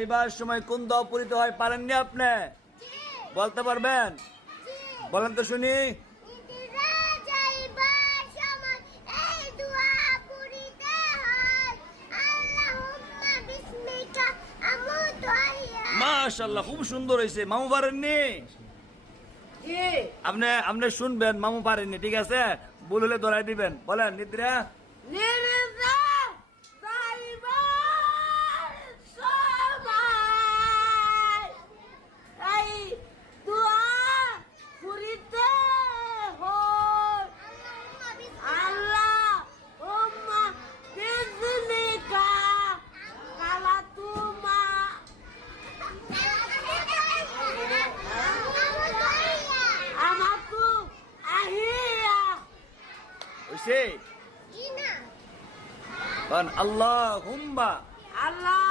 এইবার সময় কোন দোয়া পড়িত হয় পারেননি আপনি? বলতে পারবেন? বলেন তো শুনি। মাশাআল্লাহ, খুব সুন্দর হয়েছে। মামু পারেননি? আপনি আপনি শুনবেন, মামু পারেননি, ঠিক আছে? ভুল হলে ধরাই দিবেন। বলেন নিদ্রা। হইছে? আল্লাহুম্মা আল্লাহ